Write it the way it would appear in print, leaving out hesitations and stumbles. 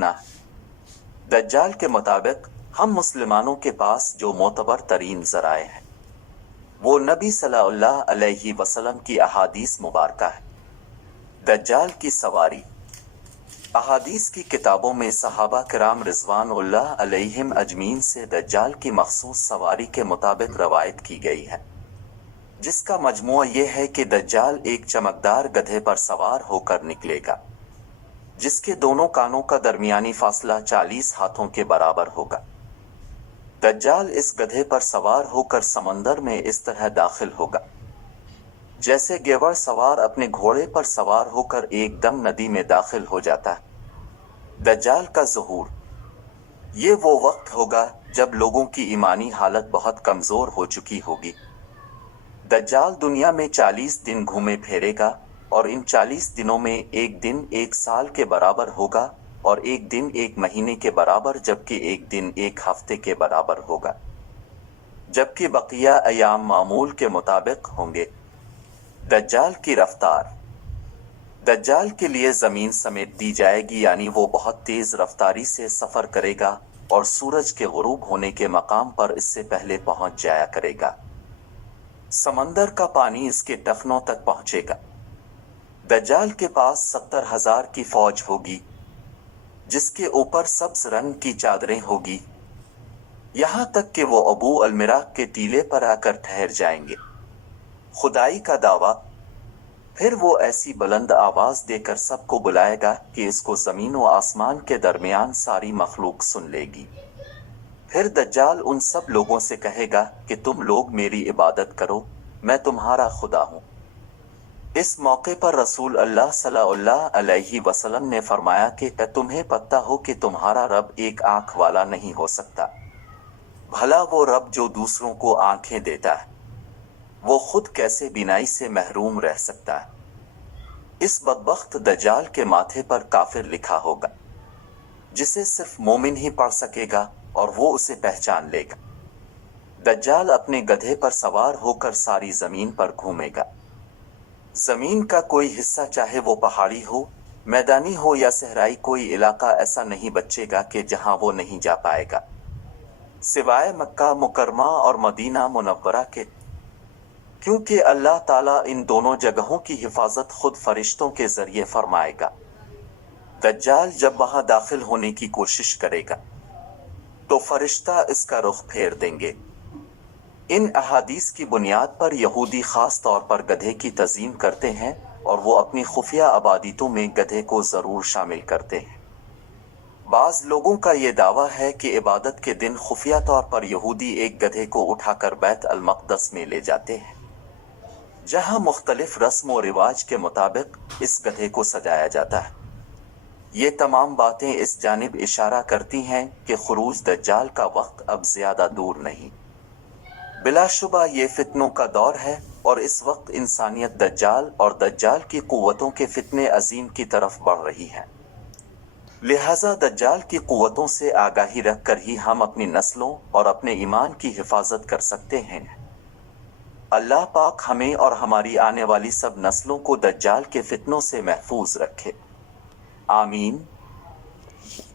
فتنہ ہے۔ دجال کے مطابق ہم مسلمانوں کے پاس جو معتبر ترین ذرائع ہیں وہ نبی صلی اللہ علیہ وسلم کی احادیث مبارکہ ہے۔ دجال کی سواری۔ احادیث کی کتابوں میں صحابہ کرام رضوان اللہ علیہم اجمعین سے دجال کی مخصوص سواری کے مطابق روایت کی گئی ہے، جس کا مجموعہ یہ ہے کہ دجال ایک چمکدار گدھے پر سوار ہو کر نکلے گا، جس کے دونوں کانوں کا درمیانی فاصلہ 40 ہاتھوں کے برابر ہوگا۔ دجال اس گدھے پر سوار ہو کر سمندر میں اس طرح داخل ہوگا جیسے گیوڑ سوار اپنے گھوڑے پر سوار ہو کر ایک دم ندی میں داخل ہو جاتا ہے۔ دجال کا ظہور۔ یہ وہ وقت ہوگا جب لوگوں کی ایمانی حالت بہت کمزور ہو چکی ہوگی۔ دجال دنیا میں 40 دن گھومے پھرے گا، اور ان 40 دنوں میں ایک دن 1 سال کے برابر ہوگا، اور ایک دن 1 مہینے کے برابر، جبکہ ایک دن 1 ہفتے کے برابر ہوگا، جبکہ بقیہ ایام معمول کے مطابق ہوں گے۔ دجال کی رفتار۔ دجال کے لیے زمین سمیٹ دی جائے گی، یعنی وہ بہت تیز رفتاری سے سفر کرے گا اور سورج کے غروب ہونے کے مقام پر اس سے پہلے پہنچ جایا کرے گا۔ سمندر کا پانی اس کے ٹخنوں تک پہنچے گا۔ دجال کے پاس 70,000 کی فوج ہوگی، جس کے اوپر سبز رنگ کی چادریں ہوگی، یہاں تک کہ وہ ابو المراق کے ٹیلے پر آ کر ٹھہر جائیں گے۔ خدائی کا دعویٰ۔ پھر وہ ایسی بلند آواز دے کر سب کو بلائے گا کہ اس کو زمین و آسمان کے درمیان ساری مخلوق سن لے گی۔ پھر دجال ان سب لوگوں سے کہے گا کہ تم لوگ میری عبادت کرو، میں تمہارا خدا ہوں۔ اس موقع پر رسول اللہ صلی اللہ علیہ وسلم نے فرمایا کہ تمہیں پتہ ہو کہ تمہارا رب ایک آنکھ والا نہیں ہو سکتا، بھلا وہ رب جو دوسروں کو آنکھیں دیتا ہے، وہ خود کیسے بینائی سے محروم رہ سکتا ہے؟ اس بدبخت دجال کے ماتھے پر کافر لکھا ہوگا، جسے صرف مومن ہی پڑھ سکے گا، اور وہ اسے پہچان لے گا۔ دجال اپنے گدھے پر سوار ہو کر ساری زمین پر گھومے گا۔ زمین کا کوئی حصہ، چاہے وہ پہاڑی ہو، میدانی ہو یا صحرائی، کوئی علاقہ ایسا نہیں بچے گا کہ جہاں وہ نہیں جا پائے گا، سوائے مکہ مکرمہ اور مدینہ منورہ کے، کیونکہ اللہ تعالیٰ ان دونوں جگہوں کی حفاظت خود فرشتوں کے ذریعے فرمائے گا۔ دجال جب وہاں داخل ہونے کی کوشش کرے گا تو فرشتہ اس کا رخ پھیر دیں گے۔ ان احادیث کی بنیاد پر یہودی خاص طور پر گدھے کی تعظیم کرتے ہیں، اور وہ اپنی خفیہ عبادتوں میں گدھے کو ضرور شامل کرتے ہیں۔ بعض لوگوں کا یہ دعویٰ ہے کہ عبادت کے دن خفیہ طور پر یہودی ایک گدھے کو اٹھا کر بیت المقدس میں لے جاتے ہیں، جہاں مختلف رسم و رواج کے مطابق اس گدھے کو سجایا جاتا ہے۔ یہ تمام باتیں اس جانب اشارہ کرتی ہیں کہ خروج دجال کا وقت اب زیادہ دور نہیں۔ بلا شبہ یہ فتنوں کا دور ہے، اور اس وقت انسانیت دجال اور دجال کی قوتوں کے فتنے عظیم کی طرف بڑھ رہی ہے۔ لہذا دجال کی قوتوں سے آگاہی رکھ کر ہی ہم اپنی نسلوں اور اپنے ایمان کی حفاظت کر سکتے ہیں۔ اللہ پاک ہمیں اور ہماری آنے والی سب نسلوں کو دجال کے فتنوں سے محفوظ رکھے۔ آمین۔